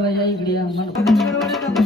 y